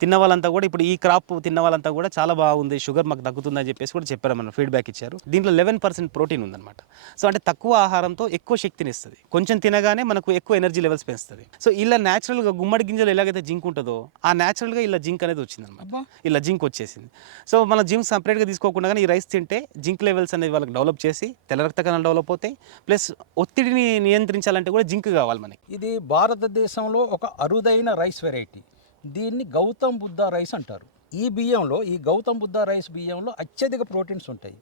తిన్న వాళ్ళంతా కూడా ఇప్పుడు ఈ క్రాప్ తిన్న వాళ్ళంతా కూడా చాలా బాగుంది షుగర్ మాకు తగ్గుతుందని చెప్పేసి కూడా చెప్పారు మన ఫీడ్బ్యాక్ ఇచ్చారు. దీంట్లో లెవెన్ పర్సెంట్ ప్రోటీన్ ఉందన్నమాట. సో అంటే తక్కువ ఆహారంతో ఎక్కువ శక్తిని ఇస్తుంది. కొంచెం తినగానే మనకు ఎక్కువ ఎనర్జీ లెవెల్స్ పెంచుతుంది. సో ఇలా న్యాచురల్గా గుమ్మడి గింజలు ఎలాగైతే జింక్ ఉంటుందో ఆ న్యాచురల్గా ఇలా జింక్ అనేది వచ్చిందన్నమాట. అబ్బా! ఇలా జింక్ వచ్చేసింది. సో మన జింక్ సపరేట్గా తీసుకోకుండా కానీ ఈ రైస్ తింటే జింక్ లెవెల్స్ అనేది వాళ్ళకి డెవలప్ చేసి తెల్ల రక్త కణాలు డెవలప్ అవుతాయి. ప్లస్ ఒత్తిడిని నియంత్రించాలంటే కూడా జింక్ కావాలి మనకి. ఇది భారతదేశంలో ఒక అరుదైన రైస్ వెరైటీ దీన్ని గౌతమ్ బుద్ధ రైస్ అంటారు. ఈ బియ్యంలో ఈ గౌతమ్ బుద్ధ రైస్ బియ్యంలో అత్యధిక ప్రోటీన్స్ ఉంటాయి.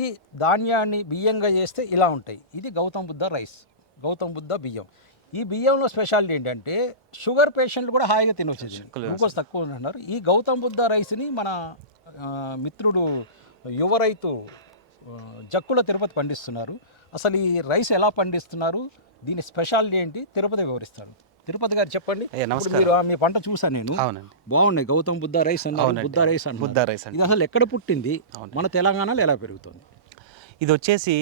ఈ ధాన్యాన్ని బియ్యంగా చేస్తే ఇలా ఉంటాయి. ఇది గౌతమ్ బుద్ధ రైస్ గౌతమ్ బుద్ధ బియ్యం. ఈ బియ్యంలో స్పెషాలిటీ ఏంటంటే షుగర్ పేషెంట్లు కూడా హాయిగా తినవచ్చు. గ్లూకోజ్ తక్కువ ఉంది అన్నారు. ఈ గౌతమ్ బుద్ధ రైస్ని మన మిత్రుడు యువ రైతు జక్కుల తిరుపతి పండిస్తున్నారు. అసలు ఈ రైస్ ఎలా పండిస్తున్నారు? దీని స్పెషాలిటీ ఏంటి? తిరుపతి వివరిస్తాను తిరుపతి గారు చెప్పండి. మీరు మీ పంట చూసాను నేను. అవునండి. బాగున్నాయి. గౌతమ్ బుద్ధ రైస్ అన్నారు. బుద్ధ రైస్ అన్నారు. బుద్ధ రైస్ అండి. ఇది అసలు ఎక్కడ పుట్టింది? మన తెలంగాణలో ఎలా పెరుగుతుంది? ఇది వచ్చేసి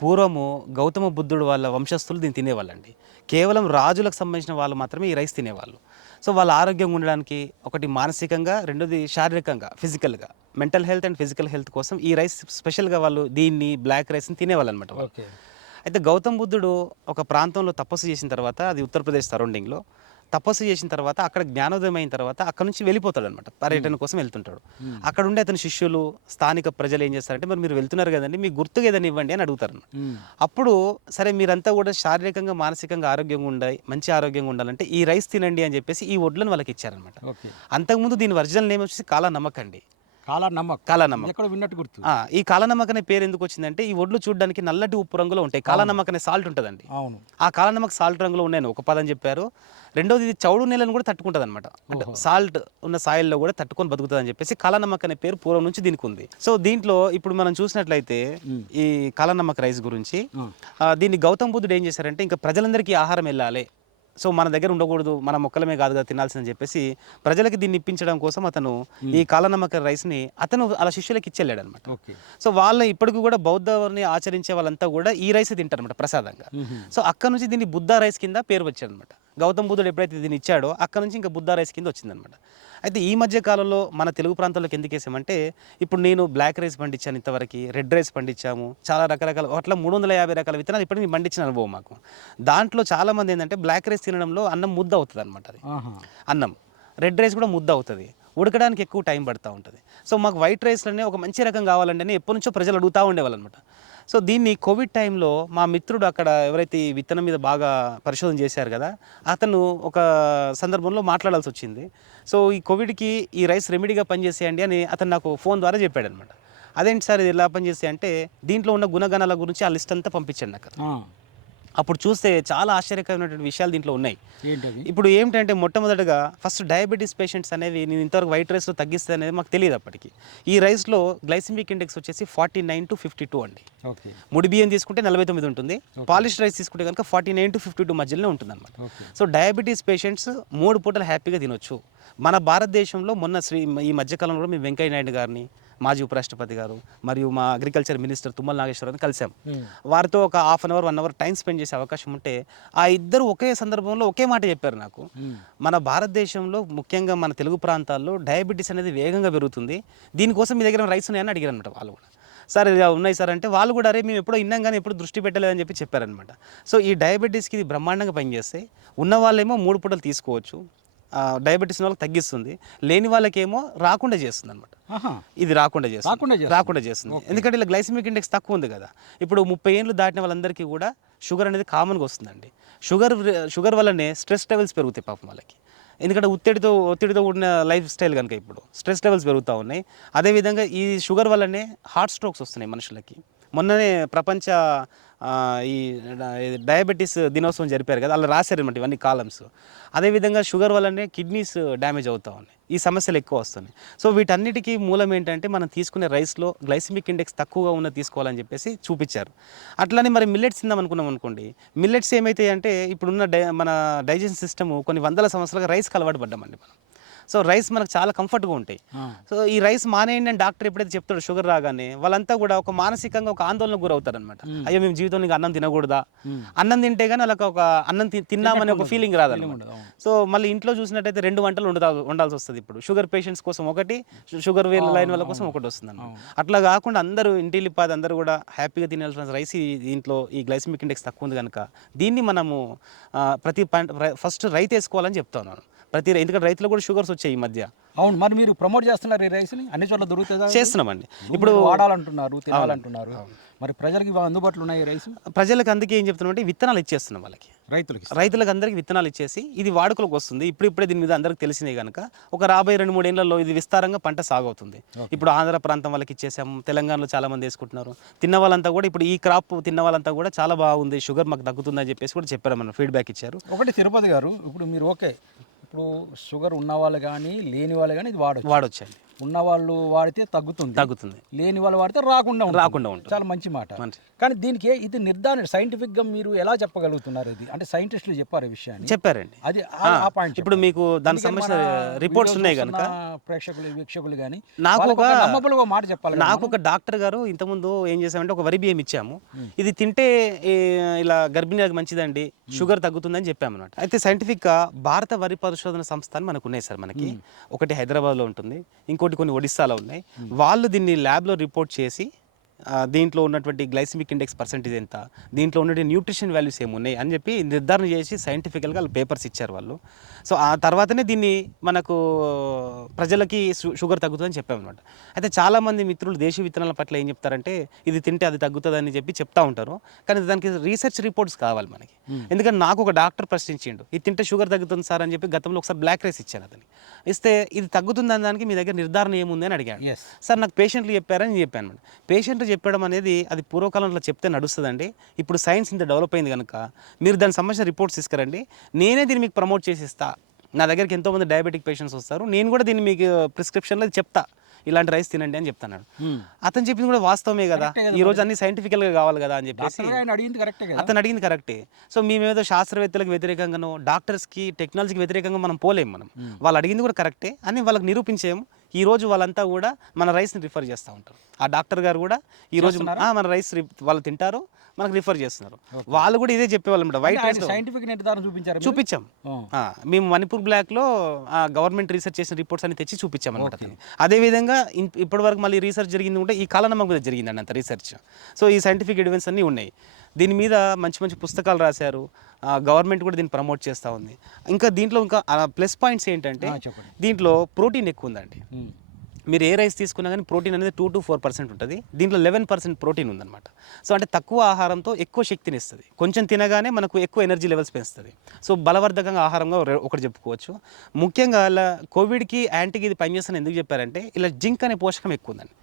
పూర్వము గౌతమ బుద్ధుడు వాళ్ళ వంశస్థులు దీన్ని తినేవాళ్ళండి. కేవలం రాజులకు సంబంధించిన వాళ్ళు మాత్రమే ఈ రైస్ తినేవాళ్ళు. సో వాళ్ళ ఆరోగ్యంగా ఉండడానికి ఒకటి మానసికంగా రెండోది శారీరకంగా ఫిజికల్గా. Mental health and physical health కోసం ఈ రైస్ స్పెషల్గా వాళ్ళు దీన్ని బ్లాక్ రైస్ని తినేవాళ్ళు అనమాట ఓకే. అయితే గౌతమ్ బుద్ధుడు ఒక ప్రాంతంలో తపస్సు చేసిన తర్వాత అది ఉత్తరప్రదేశ్ సరౌండింగ్లో తపస్సు చేసిన తర్వాత అక్కడ జ్ఞానోదయం అయిన తర్వాత అక్కడ నుంచి వెళ్ళిపోతాడు అనమాట పర్యటన కోసం వెళ్తుంటాడు. అక్కడ ఉండే అతని శిష్యులు స్థానిక ప్రజలు ఏం చేస్తారంటే మరి మీరు వెళ్తున్నారు కదండి మీ గుర్తుగా ఏదైనా ఇవ్వండి అని అడుగుతారు అప్పుడు సరే మీరంతా కూడా శారీరకంగా మానసికంగా ఆరోగ్యంగా ఉండాలి మంచి ఆరోగ్యంగా ఉండాలంటే ఈ రైస్ తినండి అని చెప్పేసి ఈ వడ్లను వాళ్ళకి ఇచ్చారనమాట అంతకుముందు దీని ఒరిజినల్ నేమ్ వచ్చేసి కాలా నమ్మక్ అండి కాలా నమ్మక్ కాలా నమ్మక్ ఎక్కడ విన్నట్టు గుర్తు. ఈ కాలనమ్మక్ అనే పేరు ఎందుకు వచ్చిందంటే ఈ వడ్లు చూడడానికి నల్లటి ఉప్పు రంగులో ఉంటాయి. కాలనమ్మక్ అనే సాల్ట్ ఉంటుందండి. అవును. ఆ కాలనమ్మక్ సాల్ట్ రంగులో ఉన్నాయని ఒక పదం చెప్పారు. రెండోది ఇది చౌడు నేలను కూడా తట్టుకుంటుంది అనమాట అంటే సాల్ట్ ఉన్న సాయిల్లో కూడా తట్టుకొని బతుకుతుంది అని చెప్పేసి కాలనమ్మక్ అనే పేరు పూర్వం నుంచి దీనికి ఉంది. సో దీంట్లో ఇప్పుడు మనం చూసినట్లయితే ఈ కాలనమ్మక్ రైస్ గురించి దీన్ని గౌతమ్ బుద్ధుడు ఏం చేశారంటే ఇంకా ప్రజలందరికీ ఆహారం వెళ్ళాలి. సో మన దగ్గర ఉండకూడదు మన మొక్కలమే కాదు కదా తినాల్సిందని చెప్పేసి ప్రజలకి దీన్ని ఇప్పించడం కోసం అతను ఈ కాలనమ్మక రైస్ని అతను అలా శిష్యులకి ఇచ్చెళ్ళాడు అనమాట ఓకే. సో వాళ్ళ ఇప్పటికి కూడా బౌద్ధాన్ని ఆచరించే వాళ్ళంతా కూడా ఈ రైస్ తింటారు అనమాట ప్రసాదంగా సో అక్కడ నుంచి దీన్ని బుద్ధ రైస్ కింద పేరు వచ్చాడనమాట గౌతమ్ బుద్ధుడు ఎప్పుడైతే దీన్ని ఇచ్చాడో అక్కడ నుంచి ఇంకా బుద్ధ రైస్ కింద వచ్చిందనమాట అయితే ఈ మధ్య కాలంలో మన తెలుగు ప్రాంతాల్లోకి ఎందుకు వేసామంటే ఇప్పుడు నేను బ్లాక్ రైస్ పండించాను ఇంతవరకు రెడ్ రైస్ పండించాము చాలా రకరకాల అట్లా మూడు వందల యాభై రకాల విత్తనాలు ఇప్పటికి మేము పండించిన అనుభవం మాకు. దాంట్లో చాలామంది ఏంటంటే బ్లాక్ రైస్ తినడంలో అన్నం ముద్ద అవుతుంది అనమాట అది అన్నం. రెడ్ రైస్ కూడా ముద్ద అవుతుంది. ఉడకడానికి ఎక్కువ టైం పడుతూ ఉంటుంది. సో మాకు వైట్ రైస్లోనే ఒక మంచి రకం కావాలంటే అని ఎప్పటి నుంచో ప్రజలు అడుగుతూ ఉండేవాళ్ళు అనమాట సో దీన్ని కోవిడ్ టైంలో మా మిత్రుడు అక్కడ ఎవరైతే ఈ విత్తనం మీద బాగా పరిశోధన చేశారు కదా అతను ఒక సందర్భంలో మాట్లాడాల్సి వచ్చింది. సో ఈ కోవిడ్కి ఈ రైస్ రెమెడీగా పనిచేసేయండి అని అతను నాకు ఫోన్ ద్వారా చెప్పాడు అనమాట అదేంటి సార్ ఇది ఎలా పనిచేస్తాయి అంటే దీంట్లో ఉన్న గుణగణాల గురించి ఆ లిస్ట్ అంతా పంపించండి నాకు అప్పుడు చూస్తే చాలా ఆశ్చర్యకరమైనటువంటి విషయాలు దీంట్లో ఉన్నాయి. ఇప్పుడు ఏమిటంటే మొట్టమొదటిగా ఫస్ట్ డయాబెటీస్ పేషెంట్స్ అనేవి నేను ఇంతవరకు వైట్ రైస్లో తగ్గిస్తుంది అనేది మాకు తెలియదు అప్పటికి. ఈ రైస్లో గ్లైసిమిక్ ఇండెక్స్ వచ్చేసి forty nine to fifty two అండి. ముడి బియ్యం తీసుకుంటే నలభై తొమ్మిది ఉంటుంది. పాలిష్ రైస్ తీసుకుంటే కనుక forty nine to fifty two మధ్యలోనే ఉంటుంది అనమాట సో డయాబెటీస్ పేషెంట్స్ మూడు పూటలు హ్యాపీగా తినొచ్చు. మన భారతదేశంలో మొన్న శ్రీ ఈ మధ్యకాలంలో మేము వెంకయ్య నాయుడు గారిని మాజీ ఉపరాష్ట్రపతి గారు మరియు మా అగ్రికల్చర్ మినిస్టర్ తుమ్మల నాగేశ్వరరావుని కలిసాం వారితో ఒక half an hour one hour time spend చేసే అవకాశం ఉంటే ఆ ఇద్దరు ఒకే సందర్భంలో ఒకే మాట చెప్పారు నాకు. మన భారతదేశంలో ముఖ్యంగా మన తెలుగు ప్రాంతాల్లో డయాబెటీస్ అనేది వేగంగా పెరుగుతుంది. దీనికోసం మీ దగ్గర రైస్ ఉన్నాయని అడిగారు అనమాట వాళ్ళు కూడా. సార్ ఉన్నాయి సార్ అంటే వాళ్ళు కూడా అరే మేము ఎప్పుడో విన్నాం కానీ ఎప్పుడు దృష్టి పెట్టలేదని చెప్పి చెప్పారనమాట సో ఈ డయాబెటీస్కి ఇది బ్రహ్మాండంగా పనిచేస్తే ఉన్న వాళ్ళేమో మూడు పూటలు తీసుకోవచ్చు. డయాబెటీస్ వాళ్ళకి తగ్గిస్తుంది. లేని వాళ్ళకేమో రాకుండా చేస్తుంది అనమాట ఇది రాకుండా చేస్తుంది. రాకుండా చేస్తుంది. రాకుండా చేస్తుంది. ఎందుకంటే ఇలా గ్లైసిమిక్ ఇండెక్స్ తక్కువ ఉంది కదా. ఇప్పుడు ముప్పై ఏళ్ళు దాటిన వాళ్ళందరికీ కూడా షుగర్ అనేది కామన్గా వస్తుందండి. షుగర్ షుగర్ వల్లనే స్ట్రెస్ లెవెల్స్ పెరుగుతాయి పాపం వాళ్ళకి. ఎందుకంటే ఒత్తిడితో ఒత్తిడితో కూడిన లైఫ్ స్టైల్ కనుక ఇప్పుడు స్ట్రెస్ లెవెల్స్ పెరుగుతూ ఉన్నాయి. అదేవిధంగా ఈ షుగర్ వల్లనే హార్ట్ స్ట్రోక్స్ వస్తున్నాయి మనుషులకి. మొన్ననే ప్రపంచ ఈ డయాబెటీస్ దినోత్సవం జరిపారు కదా అలా రాశారనమాట ఇవన్నీ కాలమ్స్ అదేవిధంగా షుగర్ వల్లనే కిడ్నీస్ డ్యామేజ్ అవుతూ ఉన్నాయి. ఈ సమస్యలు ఎక్కువ వస్తున్నాయి. సో వీటన్నిటికీ మూలం ఏంటంటే మనం తీసుకునే రైస్లో గ్లైసిమిక్ ఇండెక్స్ తక్కువగా ఉన్న తీసుకోవాలని చెప్పేసి చూపించారు. అట్లనే మరి మిల్లెట్స్ తిందాం అనుకున్నాం అనుకోండి మిల్లెట్స్ ఏమైతాయి అంటే ఇప్పుడున్న డై మన డైజెషన్ సిస్టమ్ కొన్ని వందల సంవత్సరాలుగా రైస్కి అలవాటు పడ్డామండి మనం. సో రైస్ మనకు చాలా కంఫర్ట్గా ఉంటాయి. సో ఈ రైస్ మానేయండి అని డాక్టర్ ఎప్పుడైతే చెప్తాడో షుగర్ రాగానే వాళ్ళంతా కూడా ఒక మానసికంగా ఒక ఆందోళనకు గురవుతారు అనమాట అయ్యో మేము జీవితంలో అన్నం తినకూడదా? అన్నం తింటే కానీ వాళ్ళకి ఒక అన్నం తిన్నామనే ఒక ఫీలింగ్ రాదన్నమాట. సో మళ్ళీ ఇంట్లో చూసినట్టయితే రెండు వంటలు వండుతా ఉండాల్సి వస్తుంది ఇప్పుడు. షుగర్ పేషెంట్స్ కోసం ఒకటి షుగర్ వేల్ లైన్ వాళ్ళ కోసం ఒకటి వస్తుంది అట్లా కాకుండా అందరూ ఇంటిల్లిపాది అందరూ కూడా హ్యాపీగా తినాల్సిన రైస్ ఈ దీంట్లో ఈ గ్లైసమిక్ ఇండెక్స్ తక్కువ ఉంది కనుక దీన్ని మనము ప్రతి పంట ఫస్ట్ రైతు వేసుకోవాలని చెప్తున్నాను ప్రతి ఎందుకంటే రైతులు కూడా షుగర్స్ వచ్చాయి ఈ మధ్య. అవును మరి మీరు ప్రమోట్ చేస్తున్నారు ఈ రైస్ని అన్ని చోట్ల దొరుకుతుందా? చేస్తున్నామండి. ఇప్పుడు వాడాలంటున్నారు తినాలంటున్నారు. మరి ప్రజలకి అందుబాటులో ఉన్నాయి రైస్ ప్రజలకు అందుకే ఏం చెప్తున్నామంటే విత్తనాలు ఇచ్చేస్తున్నాం వాళ్ళకి. రైతులకి రైతులకు అందరికి విత్తనాలు ఇచ్చేసి ఇది వాడుకలోకి వస్తుంది. ఇప్పుడు ఇప్పుడే దీని మీద అందరికి తెలిసినాయి కనుక ఒక రాబోయే రెండు మూడు ఏళ్ళలో ఇది విస్తారంగా పంట సాగు అవుతుంది ఇప్పుడు ఆంధ్ర ప్రాంతం వాళ్ళకి ఇచ్చేసాము తెలంగాణలో చాలా మంది వేసుకుంటున్నారు. తిన్న వాళ్ళంతా కూడా ఇప్పుడు ఈ క్రాప్ తిన్న వాళ్ళంతా కూడా చాలా బాగుంది షుగర్ మాకు తగ్గుతుందని చెప్పేసి కూడా చెప్పారు మన ఫీడ్బ్యాక్ ఇచ్చారు. ఒకటి తిరుపతి గారు ఇప్పుడు మీరు ఓకే. ఇప్పుడు షుగర్ ఉన్న వాళ్ళు కానీ లేని వాళ్ళు కానీ ఇది వాడచ్చు. వాడొచ్చండి. ఉన్న వాళ్ళు వాడితే తగ్గుతుంది. తగ్గుతుంది. లేని వాళ్ళు వాడితే రాకుండా. రాకుండా ఉంటుంది. చాలా మంచి మాట. కానీ దీనికి ఇది నిర్ధారణ సైంటిఫిక్గా మీరు ఎలా చెప్పగలుగుతున్నారు ఇది? అంటే సైంటిస్టులు చెప్పారు విషయాన్ని. చెప్పారండి. అది ఆ- పాయింట్ ఇప్పుడు మీకు దానికి సంబంధించిన రిపోర్ట్స్ ఉన్నాయి కనుక ప్రేక్షకులు వీక్షకులు కానీ నాకు ఒక నమ్మబుల్ మాట చెప్పాలి నాకు ఒక డాక్టర్ గారు ఇంతకుముందు ఏం చేసామంటే ఒక వరి బియ్యం ఇచ్చాము. ఇది తింటే ఇలా గర్భిణీలకు మంచిదండి షుగర్ తగ్గుతుందని చెప్పాము అనమాట అయితే scientific గా భారత వరి పరిశోధన సంస్థ అని మనకు ఉన్నాయి సార్ మనకి. ఒకటి హైదరాబాద్లో ఉంటుంది ఇంకోటి కొన్ని ఒడిస్సాలో ఉన్నాయి. వాళ్ళు దీన్ని ల్యాబ్లో రిపోర్ట్ చేసి దీంట్లో ఉన్నటువంటి గ్లైసిమిక్ ఇండెక్స్ పర్సెంటేజ్ ఎంత దీంట్లో ఉన్నటువంటి న్యూట్రిషన్ వాల్యూస్ ఏమున్నాయి అని చెప్పి నిర్ధారణ చేసి సైంటిఫికల్గా వాళ్ళు పేపర్స్ ఇచ్చారు వాళ్ళు. సో ఆ తర్వాతనే దీన్ని మనకు ప్రజలకి షుగర్ తగ్గుతుందని చెప్పామన్నమాట అయితే చాలామంది మిత్రులు దేశీయ విత్తనాల పట్ల ఏం చెప్తారంటే ఇది తింటే అది తగ్గుతుందని చెప్పి చెప్తా ఉంటారు. కానీ దానికి రీసెర్చ్ రిపోర్ట్స్ కావాలి మనకి. ఎందుకంటే నాకు ఒక డాక్టర్ ప్రశ్నించిండు ఇది తింటే షుగర్ తగ్గుతుంది సార్ అని చెప్పి గతంలో ఒకసారి బ్లాక్ రైస్ ఇచ్చాను అతనికి ఇస్తే ఇది తగ్గుతుందని దానికి మీ దగ్గర నిర్ధారణ ఏముంది అని అడిగాను సార్ నాకు పేషెంట్లు చెప్పారని చెప్పాను మేడం పేషెంట్లు చెప్పడం అనేది అది పూర్వకాలంలో చెప్తే నడుస్తుందండి. ఇప్పుడు సైన్స్ ఇంత డెవలప్ అయింది కనుక మీరు దానికి సంబంధించిన రిపోర్ట్స్ తీసుకురండి. నేనే దీన్ని మీకు ప్రమోట్ చేసి ఇస్తా. నా దగ్గరికి ఎంతోమంది డయాబెటిక్ పేషెంట్స్ వస్తారు. నేను కూడా దీన్ని మీకు ప్రిస్క్రిప్షన్లో చెప్తా. ఇలాంటి రైస్ తినండి అని చెప్తాను అతను చెప్పింది కూడా వాస్తవమే కదా. ఈ రోజు అన్ని సైంటిఫికల్గా కావాలి కదా అని చెప్పేసి అతను అడిగింది కరెక్టే సో మేమేదో శాస్త్రవేత్తలకు వ్యతిరేకంగానో డాక్టర్స్కి టెక్నాలజీకి వ్యతిరేకంగా మనం పోలేం మనం. వాళ్ళు అడిగింది కూడా కరెక్టే అని వాళ్ళకి నిరూపించాము ఈ రోజు వాళ్ళంతా కూడా మన రైస్ని రిఫర్ చేస్తూ ఉంటారు. ఆ డాక్టర్ గారు కూడా ఈ రోజు ఆ, మన రైస్ వాళ్ళు తింటారు మనకు రిఫర్ చేస్తున్నారు. వాళ్ళు కూడా ఇదే చెప్పేవాళ్ళు అనమాట వైట్ రైస్ సైంటిఫిక్ నిర్ధారణ చూపించారు? చూపించాం. మేము మణిపూర్ బ్లాక్లో గవర్నమెంట్ రీసెర్చ్ చేసిన రిపోర్ట్స్ అన్ని తెచ్చి చూపించాం అనమాట అదేవిధంగా ఇన్- ఇప్పటివరకు మళ్ళీ రీసెర్చ్ జరిగింది ఉంటే ఈ కాలనమ్మకం మీద జరిగిందండి అంత రీసెర్చ్. సో ఈ సైంటిఫిక్ ఎవిడెన్స్ అన్నీ ఉన్నాయి. దీని మీద మంచి మంచి పుస్తకాలు రాశారు. గవర్నమెంట్ కూడా దీన్ని ప్రమోట్ చేస్తూ ఉంది. ఇంకా దీంట్లో ఇంకా ప్లస్ పాయింట్స్ ఏంటంటే దీంట్లో ప్రోటీన్ ఎక్కువ ఉందండి. మీరు ఏ రైస్ తీసుకున్నా కానీ ప్రోటీన్ అనేది టూ టు ఫోర్ పర్సెంట్ ఉంటుంది. దీంట్లో లెవెన్ పర్సెంట్ ప్రోటీన్ ఉందన్నమాట. సో అంటే తక్కువ ఆహారంతో ఎక్కువ శక్తిని ఇస్తుంది. కొంచెం తినగానే మనకు ఎక్కువ ఎనర్జీ లెవెల్స్ పెంచుతుంది. సో బలవర్ధకంగా ఆహారంగా ఒకటి చెప్పుకోవచ్చు. ముఖ్యంగా ఇలా కోవిడ్కి యాంటీకి ఇది పనిచేస్తాను ఎందుకు చెప్పారంటే ఇలా జింక్ అనే పోషకం ఎక్కువ ఉందండి.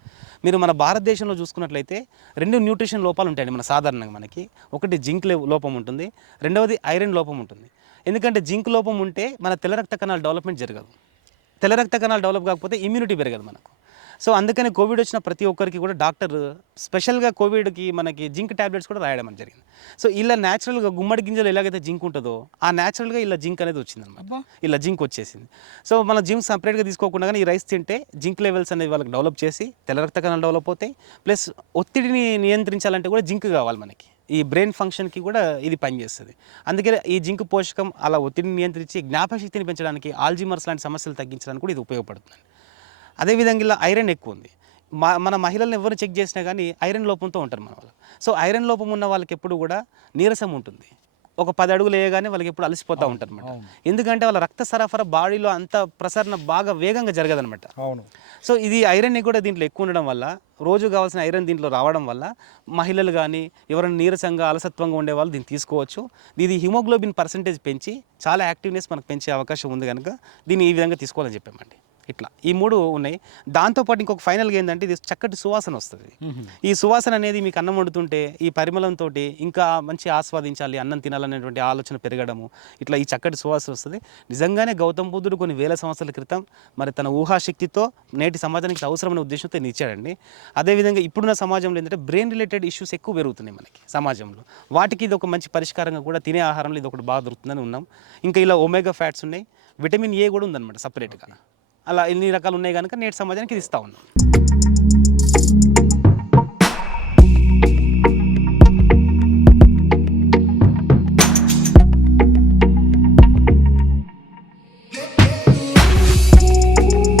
మీరు మన భారతదేశంలో చూసుకున్నట్లయితే రెండు న్యూట్రిషన్ లోపాలు ఉంటాయండి మన సాధారణంగా మనకి. ఒకటి జింక్ లోపం ఉంటుంది రెండవది ఐరన్ లోపం ఉంటుంది. ఎందుకంటే జింక్ లోపం ఉంటే మన తెల్ల రక్త కణాల డెవలప్మెంట్ జరగదు. తెల్ల రక్త కణాలు డెవలప్ కాకపోతే ఇమ్యూనిటీ పెరగదు మనకు. సో అందుకని కోవిడ్ వచ్చిన ప్రతి ఒక్కరికి కూడా డాక్టర్ స్పెషల్గా కోవిడ్కి మనకి జింక్ ట్యాబ్లెట్స్ కూడా రాయడం అని జరిగింది. సో ఇలా న్యాచురల్గా గుమ్మడి గింజలు ఎలాగైతే జింక్ ఉంటుందో ఆ న్యాచురల్గా ఇలా జింక్ అనేది వచ్చిందనమాట. అబ్బా. ఇలా జింక్ వచ్చేసింది. సో మన జింక్ సపరేట్గా తీసుకోకుండా కానీ ఈ రైస్ తింటే జింక్ లెవెల్స్ అనేవి వాళ్ళకి డెవలప్ చేసి తెల్ల రక్త కణాలు డెవలప్ అవుతాయి. ప్లస్ ఒత్తిడిని నియంత్రించాలంటే కూడా జింక్ కావాలి మనకి. ఈ బ్రెయిన్ ఫంక్షన్కి కూడా ఇది పనిచేస్తుంది. అందుకే ఈ జింక్ పోషకం అలా ఒత్తిడిని నియంత్రించి జ్ఞాపశక్తిని పెంచడానికి ఆల్జీమర్స్ లాంటి సమస్యలు తగ్గించడానికి కూడా ఇది ఉపయోగపడుతుంది. అదేవిధంగా ఇలా ఐరన్ ఎక్కువ ఉంది మన మహిళలను ఎవరు చెక్ చేసినా కానీ ఐరన్ లోపంతో ఉంటారు మన వాళ్ళు. సో ఐరన్ లోపం ఉన్న వాళ్ళకి ఎప్పుడు కూడా నీరసం ఉంటుంది. ఒక పది అడుగులు వేయగానే వాళ్ళకి ఎప్పుడు అలసిపోతూ ఉంటారు అనమాట ఎందుకంటే వాళ్ళ రక్త సరఫరా బాడీలో అంత ప్రసరణ బాగా వేగంగా జరగదనమాట అవును. సో ఇది ఐరన్ కూడా దీంట్లో ఎక్కువ ఉండడం వల్ల రోజు కావాల్సిన ఐరన్ దీంట్లో రావడం వల్ల మహిళలు కానీ ఎవరైనా నీరసంగా అలసత్వంగా ఉండే వాళ్ళు దీన్ని తీసుకోవచ్చు. ఇది హిమోగ్లోబిన్ పర్సంటేజ్ పెంచి చాలా యాక్టివ్నెస్ మనకు పెంచే అవకాశం ఉంది కనుక దీన్ని ఈ విధంగా తీసుకోవాలని చెప్పామండి. ఇట్లా. ఈ మూడు ఉన్నాయి. దాంతోపాటు ఇంకొక ఫైనల్గా ఏంటంటే ఇది చక్కటి సువాసన వస్తుంది. ఈ సువాసన అనేది మీకు అన్నం వండుతుంటే ఈ పరిమళంతో ఇంకా మంచి ఆస్వాదించాలి అన్నం తినాలనేటువంటి ఆలోచన పెరగడము ఇట్లా ఈ చక్కటి సువాసన వస్తుంది. నిజంగానే గౌతమ్ బుద్ధుడు కొన్ని వేల సంవత్సరాల క్రితం మరి తన ఊహాశక్తితో నేటి సమాజానికి అవసరమైన ఉద్దేశంతో ఇచ్చాడండి అదేవిధంగా ఇప్పుడున్న సమాజంలో ఏంటంటే బ్రెయిన్ రిలేటెడ్ ఇష్యూస్ ఎక్కువ పెరుగుతున్నాయి మనకి సమాజంలో. వాటికి ఇది ఒక మంచి పరిష్కారంగా కూడా తినే ఆహారంలో ఇది ఒకటి బాగా దొరుకుతుందని ఉన్నాం. ఇంకా ఇలా ఒమేగా ఫ్యాట్స్ ఉన్నాయి. విటమిన్ ఏ కూడా ఉందన్నమాట సపరేట్గా అలా ఎన్ని రకాలు ఉన్నాయి కనుక నేటి సమాజానికి ఇది ఇస్తా ఉన్నాం.